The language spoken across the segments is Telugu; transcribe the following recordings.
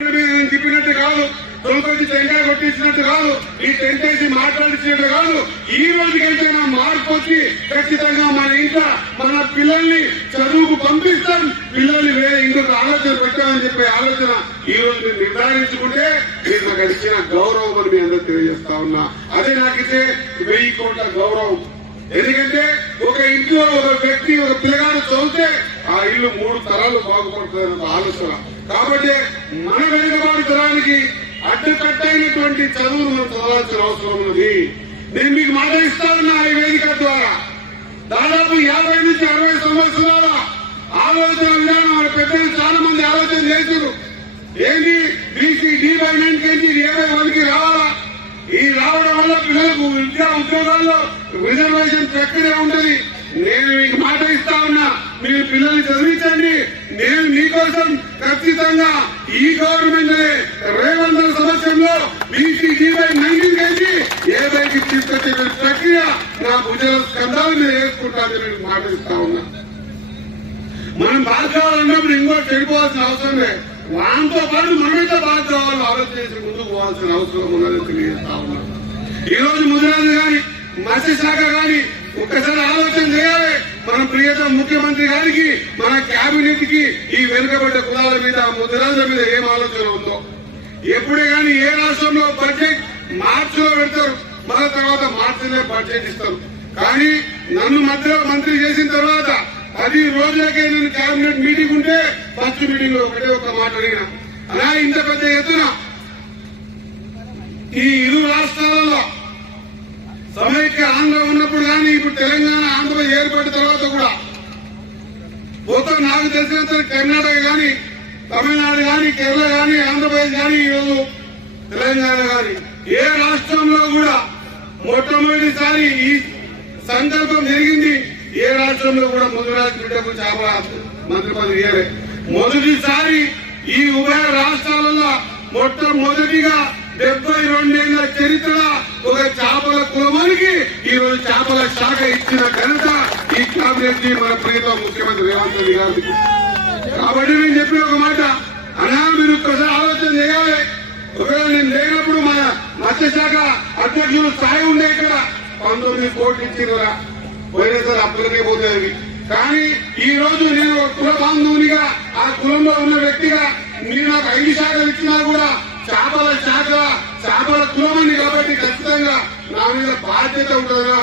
చెప్పినట్టు కాదు, తొలకొచ్చి టెంకాయ కొట్టించినట్టు కాదు, ఈ టెంకేసి మాట్లాడించినట్టు కాదు. ఈ రోజుకైతేనా మార్పు వచ్చి ఖచ్చితంగా మన ఇంట్లో మన పిల్లల్ని చదువుకు పంపిస్తాం, పిల్లల్ని వేరే ఇంకొక ఆలోచన పెట్టామని చెప్పే ఆలోచన ఈ రోజు మీరు నిర్ధారించుకుంటే మీరు నాకు ఇచ్చిన గౌరవం అని మీ అందరూ తెలియజేస్తా ఉన్నా. అదే నాకైతే 1000 కోట్ల గౌరవం. ఎందుకంటే ఒక ఇంట్లో ఒక వ్యక్తి ఒక పిల్లగాడు చదివితే ఆ ఇల్లు 3 తరాలు బాగుపడుతుందన్న ఆలోచన. కాబట్టి మన వెనుకబాటు తరానికి అడ్డుకట్టైనటువంటి చదువును మనం చదవాల్సిన అవసరం ఉన్నది. నేను మీకు మాట ఇస్తా ఉన్నా ఈ వేదిక ద్వారా. దాదాపు 50 నుంచి 60 సంవత్సరాల ఆలోచన విధానం మన పెద్దలు చాలా మంది ఆలోచన చేశారు. ఏంటి బీసీ D/9 కేజీ A/1కి రావాలా? ఈ రావడం వల్ల పిల్లలకు విద్యా ఉద్యోగాల్లో రిజర్వేషన్ ప్రక్రియ ఉంటది. నేను మీకు మాట ఇస్తా ఉన్నా, మీరు పిల్లల్ని చదివించండి. నేను మీకోసం ఖచ్చితంగా ఈ గవర్నమెంట్ రేవంత్ సమస్యలో బీసీ D/19 కేజీ A/1కి తీసుకొచ్చే ప్రక్రియ నా భుజల స్కంధాలు మీరు వేసుకుంటానని నేను మాట ఇస్తా ఉన్నా. మనం బాగా కావాలన్నప్పుడు ఇంకోటి చెడిపోవాల్సిన అవసరం లేదు. వాంతో పాటు మనమైతే బాగా కావాలని ఆలోచన చేసి ముందుకు పోవాల్సిన అవసరం ఉన్నదని తెలియజేస్తా ఉన్నాం. ఈ రోజు ముదిరాజు గాని మత్స్యశాఖ గాని ఒక్కసారి ఆలోచన చేయాలి. మన ప్రియతమ ముఖ్యమంత్రి గారికి మన కేబినెట్ కి ఈ వెనుకబడ్డ కులాల మీద ముదిరాజుల మీద ఏం ఆలోచన ఉందో. ఎప్పుడే గాని ఏ రాష్ట్రంలో బడ్జెట్ మార్చిలో పెడతారు, మన తర్వాత మార్చిలో బడ్జెట్ ఇస్తారు. కానీ నన్ను మధ్యలో మంత్రి చేసిన తర్వాత 10 రోజులకే నేను కేబినెట్ మీటింగ్ ఉంటే ఫస్ట్ మీటింగ్ లో ఒకటే ఒక మాట అడిగిన, అలా ఇంత పెద్ద ఎత్తున ఈ 2 రాష్ట్రాలలో సమైక్య ఆంధ్ర ఉన్నప్పుడు కానీ ఇప్పుడు తెలంగాణ ఆంధ్ర ఏర్పడిన తర్వాత కూడా మొత్తం నాకు తెలిసినంత కర్ణాటక కానీ తమిళనాడు కానీ కేరళ కానీ ఆంధ్రప్రదేశ్ కానీ ఈరోజు తెలంగాణ కానీ ఏ రాష్ట్రంలో కూడా మొట్టమొదటిసారి ఈ సంకల్పం జరిగింది. ఏ రాష్ట్రంలో కూడా ముదిరాజు బిడ్డకు చేపల మంత్రి పదవి ఇయ్యలే. మొదటిసారి ఈ ఉభయ రాష్ట్రాలలో మొట్టమొదటిగా 72 ఏళ్ల చరిత్ర ఒక చేపల కులమానికి ఈ రోజు చేపల శాఖ ఇచ్చిన ఘనత ఈ కేబినెట్ కి మన ప్రియతమ ముఖ్యమంత్రి రేవంత్ రెడ్డి గారికి. కాబట్టి నేను చెప్పిన ఒక మాట, అన్నా మీరు ఒక్కసారి ఆలోచన చేయాలి. ఒకవేళ నేను లేనప్పుడు మన మత్స్యశాఖ అధ్యక్షులు స్థాయి ఉండే ఇక్కడ 19 కోట్లు ఇచ్చింది కదా, పోయినసారి అప్పటికే పోతుంది. కానీ ఈ రోజు నేను ఒక కుల బాంధవునిగా ఆ కులంలో ఉన్న వ్యక్తిగా మీరు నాకు 5 శాఖలు ఇచ్చినా కూడా చేపల శాఖ చేపల కులమని కాబట్టి ఖచ్చితంగా నా మీద బాధ్యత ఉంటుందా.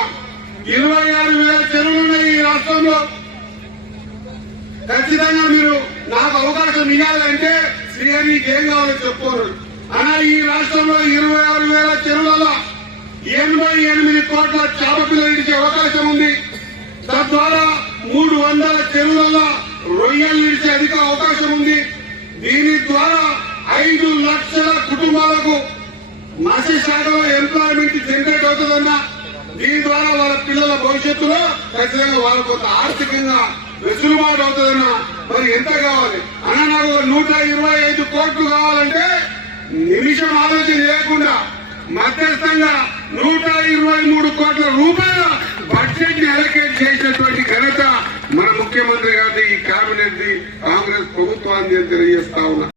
26,000 చెరువులున్నాయి ఈ రాష్ట్రంలో. ఖచ్చితంగా మీరు నాకు అవకాశం ఇవ్వాలంటే శ్రీహరికి ఏం కావాలో చెప్పుకోరు అన్న. ఈ రాష్ట్రంలో 26,000 చెరువులలో 88 కోట్ల చేప పిల్లలు ఇచ్చే అవకాశం ఉంది. తద్వారా 300 చెరువులలో రొయ్యలు ఇచ్చే అధిక అవకాశం ఉంది. దీని ద్వారా 5 లక్షల కుటుంబాలకు మత్స్యశాఖలో ఎంప్లాయ్మెంట్ జనరేట్ అవుతుందన్నా. దీని ద్వారా వాళ్ళ పిల్లల భవిష్యత్తులో ఖచ్చితంగా వాళ్ళ కొంత ఆర్థికంగా వెసులుబాటు అవుతుందన్నా. మరి ఎంత కావాలి అన్న? నాకు 125 కోట్లు కావాలంటే నిమిషం ఆలోచన చేయకుండా మధ్యస్థంగా 123 కోట్ల రూపాయల బడ్జెట్ ని అలొకేట్ చేసినటువంటి ఘనత మన ముఖ్యమంత్రి గారి ఈ కేబినెట్ ది కాంగ్రెస్ ప్రభుత్వాన్ని తెలియజేస్తా ఉన్నా.